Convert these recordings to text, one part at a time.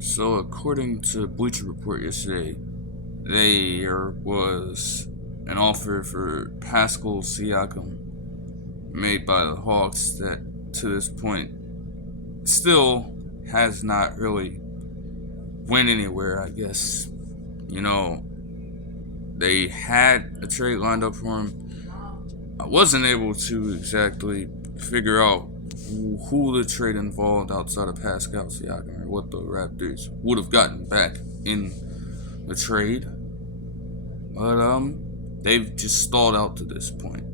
So, according to Bleacher Report yesterday, there was an offer for Pascal Siakam made by the Hawks that, to this point, still has not really went anywhere. I guess they had a trade lined up for him. I wasn't able to exactly figure out who the trade involved outside of Pascal Siakam or what the Raptors would have gotten back in the trade. But they've just stalled out to this point.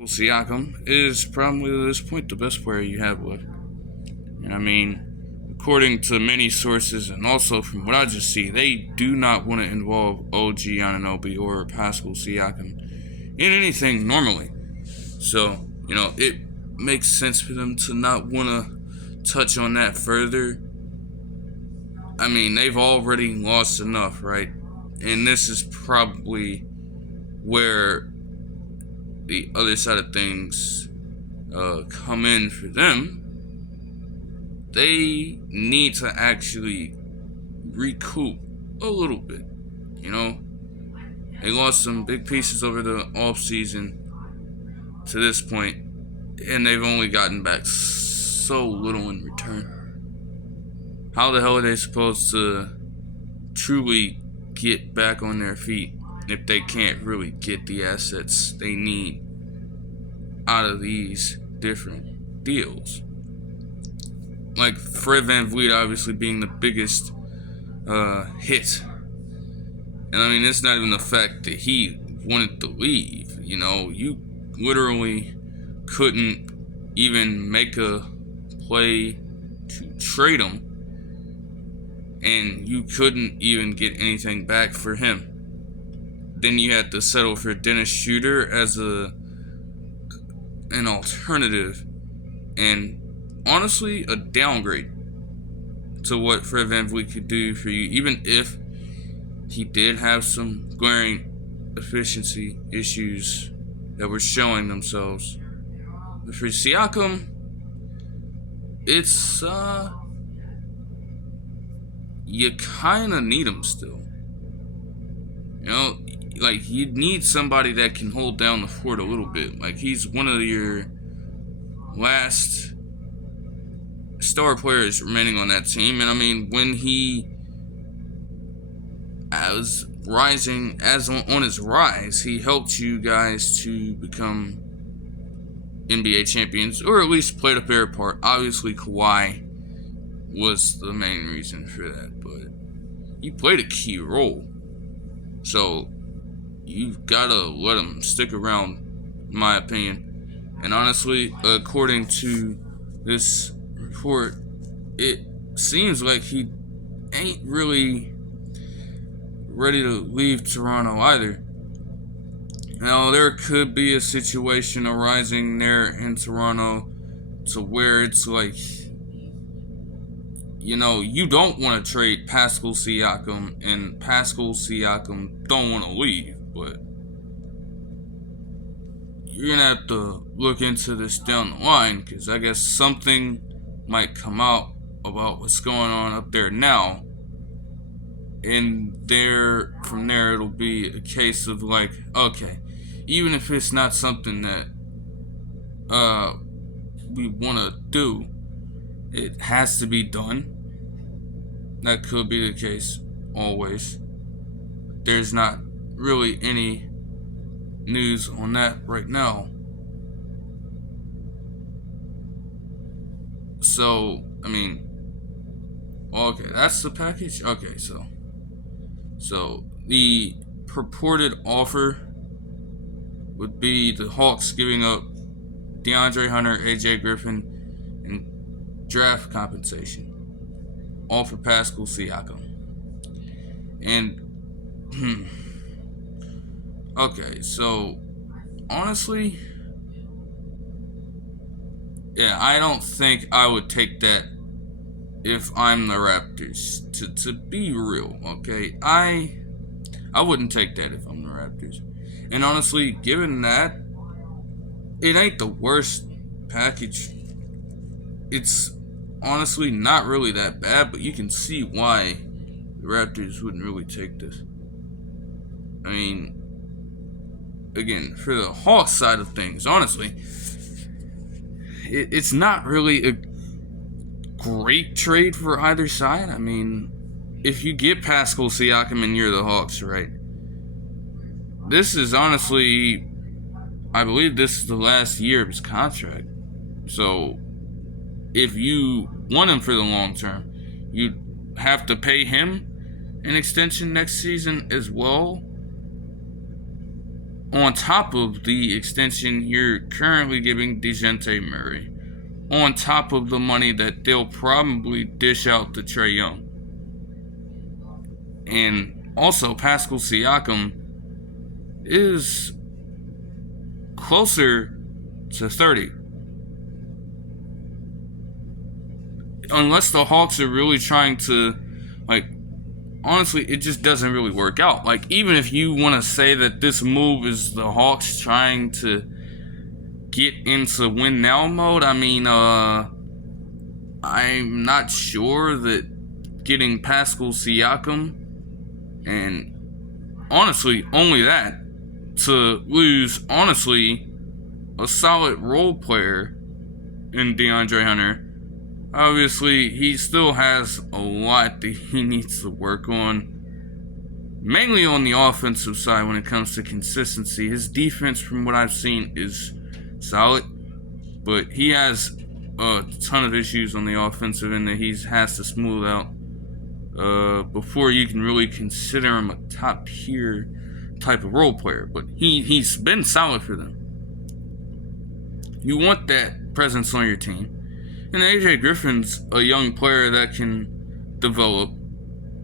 Siakam is probably at this point the best player you have left. And I mean, according to many sources and also from what I just see, they do not want to involve OG Anunoby or Pascal Siakam in anything normally. So, it makes sense for them to not want to touch on that further. I mean, they've already lost enough, right? And this is probably where the other side of things come in for them. They need to actually recoup a little bit. They lost some big pieces over the off season to this point, and they've only gotten back so little in return. How the hell are they supposed to truly get back on their feet if they can't really get the assets they need out of these different deals? Like Fred VanVleet obviously being the biggest hit. And I mean, it's not even the fact that he wanted to leave. You literally couldn't even make a play to trade him, and you couldn't even get anything back for him. Then you had to settle for Dennis Schroeder as an alternative, and honestly, a downgrade to what Fred VanVleet could do for you, even if he did have some glaring efficiency issues that were showing themselves. But for Siakam, it's you kind of need him still. Like you need somebody that can hold down the fort a little bit. Like he's one of your last star players remaining on that team, and I mean when he was rising on his rise, he helped you guys to become NBA champions, or at least played a fair part. Obviously, Kawhi was the main reason for that, but he played a key role. So you've gotta let him stick around, in my opinion. And honestly, according to this report, it seems like he ain't really ready to leave Toronto either. Now, there could be a situation arising there in Toronto to where it's like, you don't want to trade Pascal Siakam, and Pascal Siakam don't want to leave, but you're going to have to look into this down the line, because I guess something might come out about what's going on up there now. And from there, it'll be a case of like, okay, even if it's not something that we want to do, it has to be done. That could be the case always. There's not really any news on that right now. So, I mean, okay, that's the package? Okay, so the purported offer would be the Hawks giving up DeAndre Hunter, AJ Griffin, and draft compensation, all for Pascal Siakam. And okay, so honestly, yeah, I don't think I would take that if I'm the Raptors. To be real, okay, I I wouldn't take that if I'm the Raptors. And honestly, given that, it ain't the worst package. It's honestly not really that bad, but you can see why the Raptors wouldn't really take this. I mean, again, for the Hawks side of things, honestly, it's not really a great trade for either side. I mean, if you get Pascal Siakam and you're the Hawks, right? This is honestly, I believe this is the last year of his contract. So, if you want him for the long term, you have to pay him an extension next season as well, on top of the extension you're currently giving DeJounte Murray, on top of the money that they'll probably dish out to Trae Young. And also, Pascal Siakam is closer to 30. Unless the Hawks are really trying to, honestly, it just doesn't really work out. Even if you want to say that this move is the Hawks trying to get into win now mode, I mean, I'm not sure that getting Pascal Siakam, and honestly, only that, to lose, honestly, a solid role player in DeAndre Hunter. Obviously, he still has a lot that he needs to work on, mainly on the offensive side when it comes to consistency. His defense, from what I've seen, is solid, but he has a ton of issues on the offensive end that he has to smooth out before you can really consider him a top tier type of role player. But he's been solid for them. You want that presence on your team. And AJ Griffin's a young player that can develop,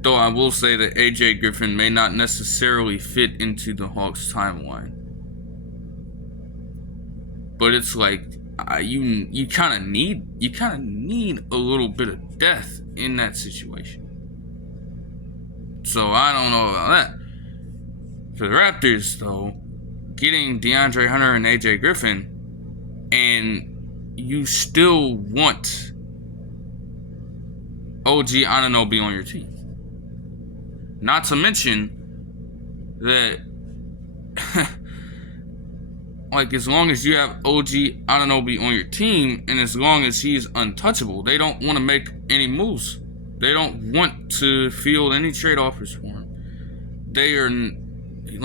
though I will say that AJ Griffin may not necessarily fit into the Hawks timeline. But it's you kind of need a little bit of depth in that situation. So I don't know about that. For the Raptors, though, getting DeAndre Hunter and AJ Griffin, and you still want OG Anunoby on your team. Not to mention that, as long as you have OG Anunoby on your team, and as long as he's untouchable, they don't want to make any moves. They don't want to field any trade offers for him. They are,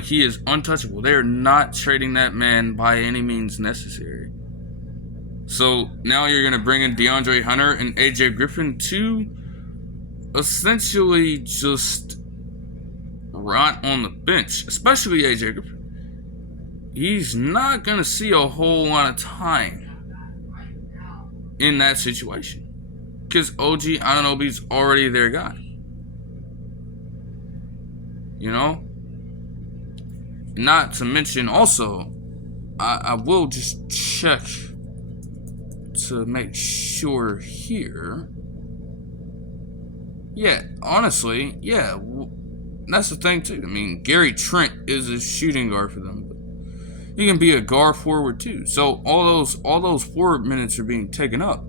he is untouchable. They are not trading that man by any means necessary. So now you're going to bring in DeAndre Hunter and AJ Griffin to essentially just rot on the bench, especially AJ Griffin. He's not going to see a whole lot of time in that situation because OG Anunoby's already their guy. You know? Not to mention also, I will just check to make sure here. Yeah, honestly, yeah, that's the thing too. I mean, Gary Trent is a shooting guard for them. But he can be a guard forward too. So all those forward minutes are being taken up.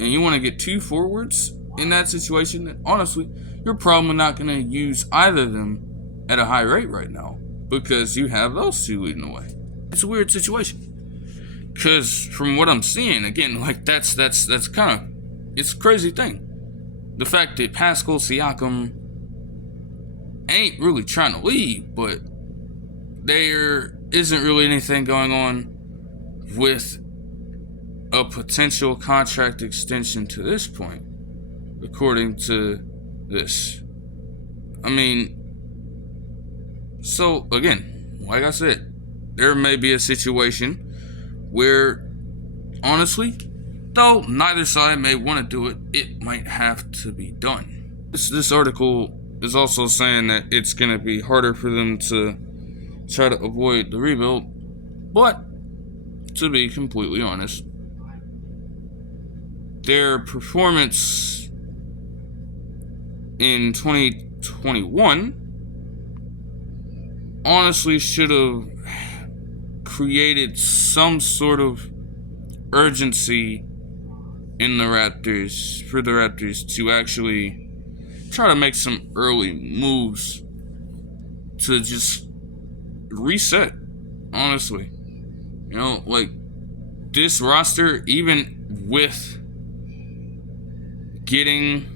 And you want to get two forwards in that situation, then honestly, you're probably not going to use either of them at a high rate right now because you have those two leading the way. It's a weird situation. Because from what I'm seeing, again, that's kind of, it's a crazy thing. The fact that Pascal Siakam ain't really trying to leave, but there isn't really anything going on with a potential contract extension to this point, according to this. I mean, so again, like I said, there may be a situation where, honestly, though neither side may want to do it, it might have to be done. This article is also saying that it's going to be harder for them to try to avoid the rebuild, but to be completely honest, their performance in 2021 honestly should have created some sort of urgency in the Raptors, for the Raptors to actually try to make some early moves to just reset, honestly. You know, like, this roster, even with getting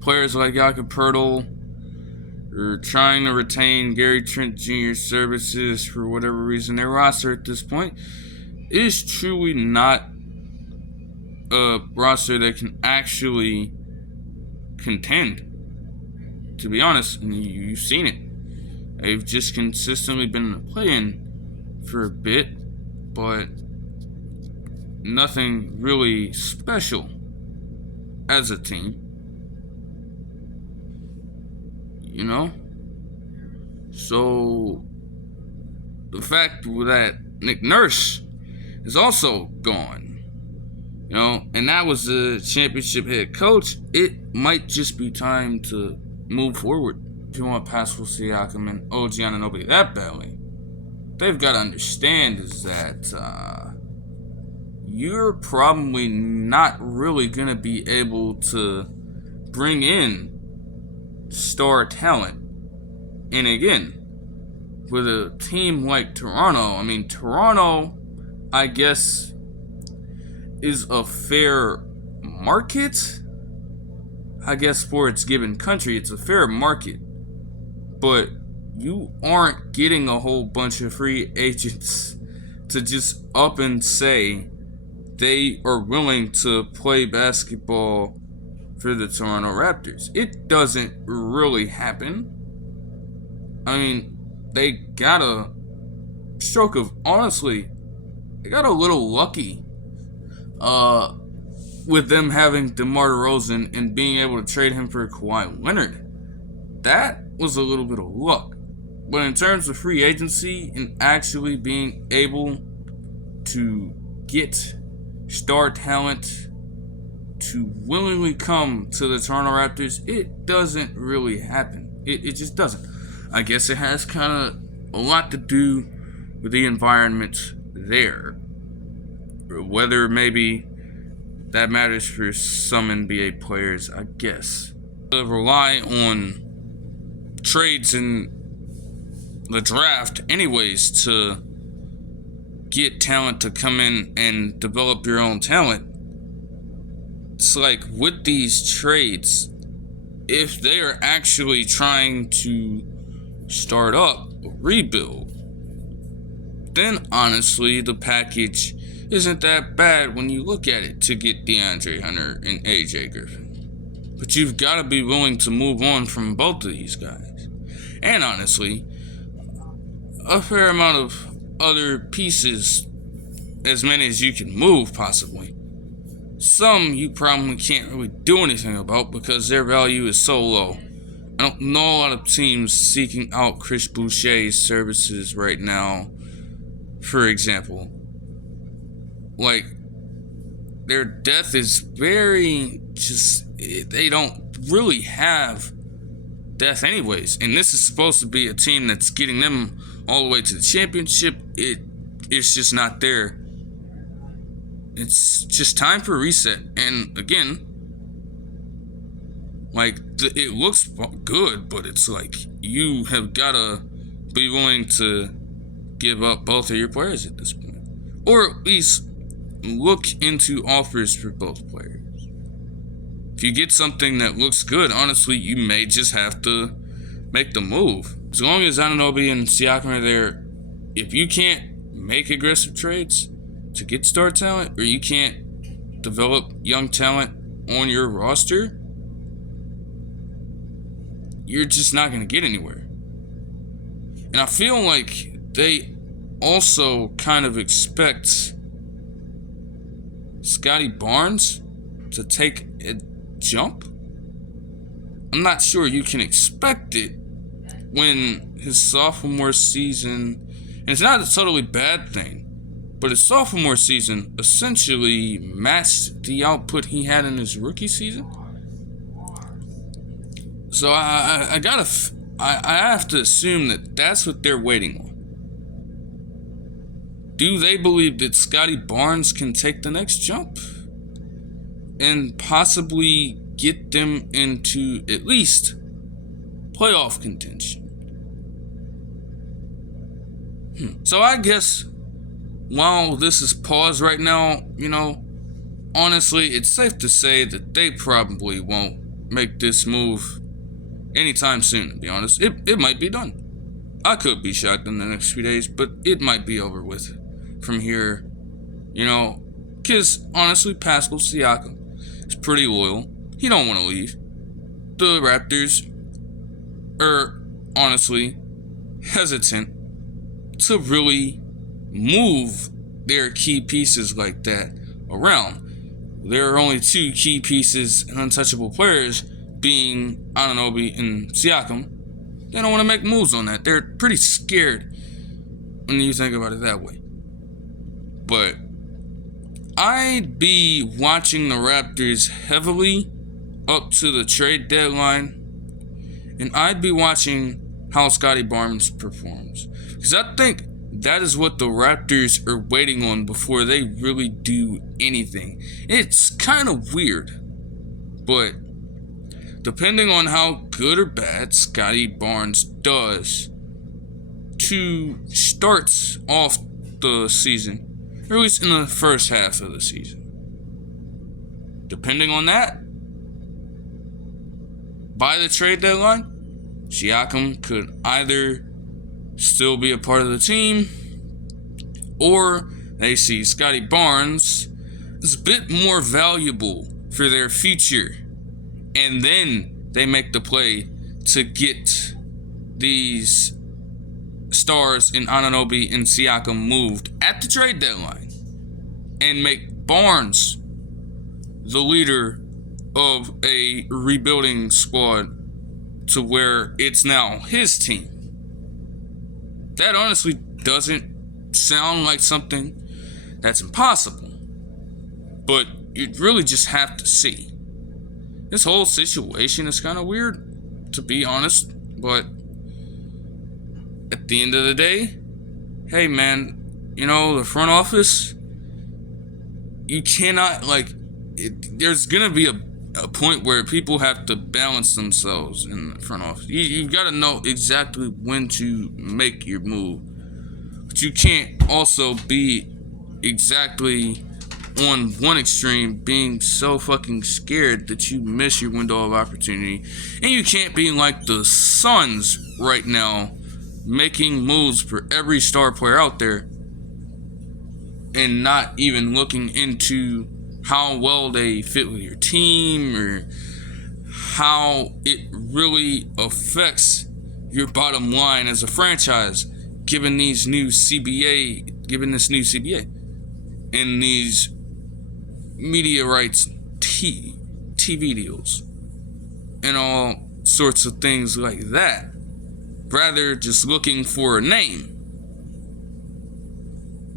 players like Jakob Poeltl, or trying to retain Gary Trent Jr.'s services for whatever reason, their roster at this point is truly not a roster that can actually contend. To be honest, and you've seen it. They've just consistently been in the play-in for a bit, but nothing really special as a team. You know? So, the fact that Nick Nurse is also gone, you know, and that was the championship head coach, it might just be time to move forward. If you want Pascal Siakam and OG Anunoby that badly, they've got to understand is that you're probably not really going to be able to bring in star talent. And again, with a team like Toronto, I mean, Toronto, I guess, is a fair market. I guess for its given country, it's a fair market. But you aren't getting a whole bunch of free agents to just up and say they are willing to play basketball for the Toronto Raptors. It doesn't really happen. I mean, they got a stroke of, honestly, they got a little lucky with them having DeMar DeRozan and being able to trade him for Kawhi Leonard. That was a little bit of luck. But in terms of free agency and actually being able to get star talent to willingly come to the Toronto Raptors, it doesn't really happen. It just doesn't. I guess it has kind of a lot to do with the environment there. Whether maybe that matters for some NBA players, I guess. To rely on trades in the draft anyways to get talent to come in and develop your own talent. It's like with these trades, if they are actually trying to start up a rebuild, then honestly the package isn't that bad when you look at it to get DeAndre Hunter and AJ Griffin. But you've got to be willing to move on from both of these guys. And honestly, a fair amount of other pieces, as many as you can move possibly. Some you probably can't really do anything about because their value is so low. I don't know a lot of teams seeking out Chris Boucher's services right now, for example. Like, their depth is very just, they don't really have depth anyways. And this is supposed to be a team that's getting them all the way to the championship. It's just not there. It's just time for a reset. And again, like, it looks good, but it's like you have got to be willing to give up both of your players at this point. Or at least look into offers for both players. If you get something that looks good, honestly, you may just have to make the move. As long as Anunoby and Siakam are there, if you can't make aggressive trades to get star talent, or you can't develop young talent on your roster, you're just not going to get anywhere. And I feel like they also kind of expect Scottie Barnes to take a jump. I'm not sure you can expect it when his sophomore season, and it's not a totally bad thing, but his sophomore season essentially matched the output he had in his rookie season. So I gotta I have to assume that that's what they're waiting on. Do they believe that Scottie Barnes can take the next jump and possibly get them into at least playoff contention? So I guess while this is paused right now, honestly, it's safe to say that they probably won't make this move anytime soon, to be honest. It might be done. I could be shocked in the next few days, but it might be over with from here, because honestly, Pascal Siakam is pretty loyal. He don't want to leave. The Raptors are honestly hesitant to really move their key pieces like that around. There are only two key pieces and untouchable players, being Anunoby and Siakam. They don't want to make moves on that. They're pretty scared when you think about it that way. But I'd be watching the Raptors heavily up to the trade deadline, and I'd be watching how Scottie Barnes performs, because I think that is what the Raptors are waiting on before they really do anything. It's kind of weird, but depending on how good or bad Scottie Barnes does to start off the season, or at least in the first half of the season, depending on that, by the trade deadline, Siakam could either still be a part of the team, or they see Scottie Barnes as a bit more valuable for their future, and then they make the play to get these stars in Anunoby and Siakam moved at the trade deadline and make Barnes the leader of a rebuilding squad to where it's now his team. That honestly doesn't sound like something that's impossible, but you really just have to see. This whole situation is kind of weird, to be honest, but at the end of the day, hey man, the front office, you cannot, there's gonna be a point where people have to balance themselves in the front office. You've got to know exactly when to make your move, but you can't also be exactly on one extreme, being so fucking scared that you miss your window of opportunity. And you can't be like the Suns right now, making moves for every star player out there and not even looking into how well they fit with your team or how it really affects your bottom line as a franchise, given this new CBA and these media rights TV deals and all sorts of things like that. Rather just looking for a name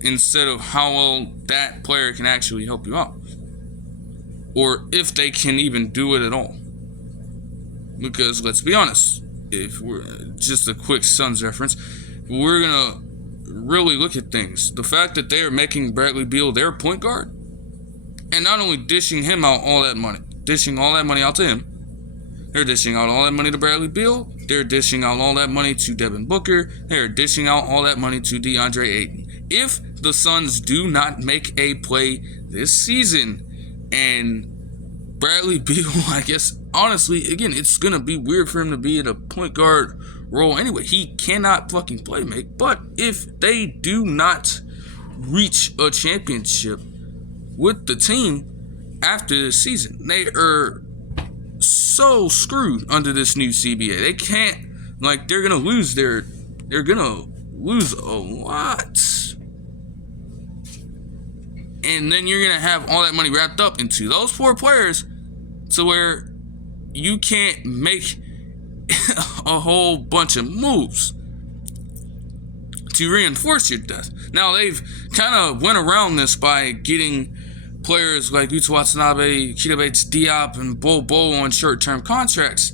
instead of how well that player can actually help you out, or if they can even do it at all. Because let's be honest, if we're just a quick Suns reference, we're gonna really look at things. The fact that they are making Bradley Beal their point guard, and not only dishing all that money out to him, they're dishing out all that money to Bradley Beal, they're dishing out all that money to Devin Booker, they're dishing out all that money to DeAndre Ayton. If the Suns do not make a play this season, and Bradley Beal, I guess, honestly, again, it's going to be weird for him to be in a point guard role anyway. He cannot fucking play make. But if they do not reach a championship with the team after this season, they are so screwed under this new CBA. They can't, they're going to lose a lot. And then you're going to have all that money wrapped up into those 4 players to where you can't make a whole bunch of moves to reinforce your depth. Now, they've kind of went around this by getting players like Yuta Watanabe, Keita Bates-Diop, and Bol Bol on short-term contracts.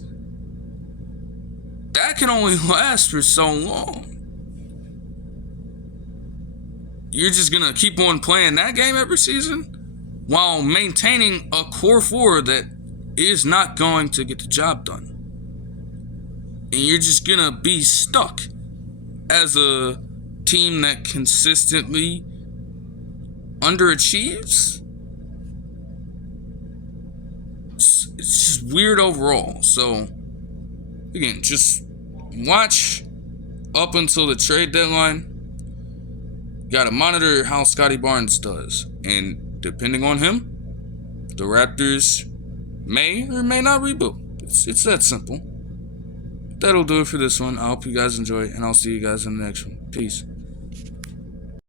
that can only last for so long. You're just going to keep on playing that game every season while maintaining a core four that is not going to get the job done. And you're just going to be stuck as a team that consistently underachieves. It's just weird overall. So, again, just watch up until the trade deadline. You gotta monitor how Scottie Barnes does. And depending on him, the Raptors may or may not rebuild. It's that simple. That'll do it for this one. I hope you guys enjoy, and I'll see you guys in the next one. Peace.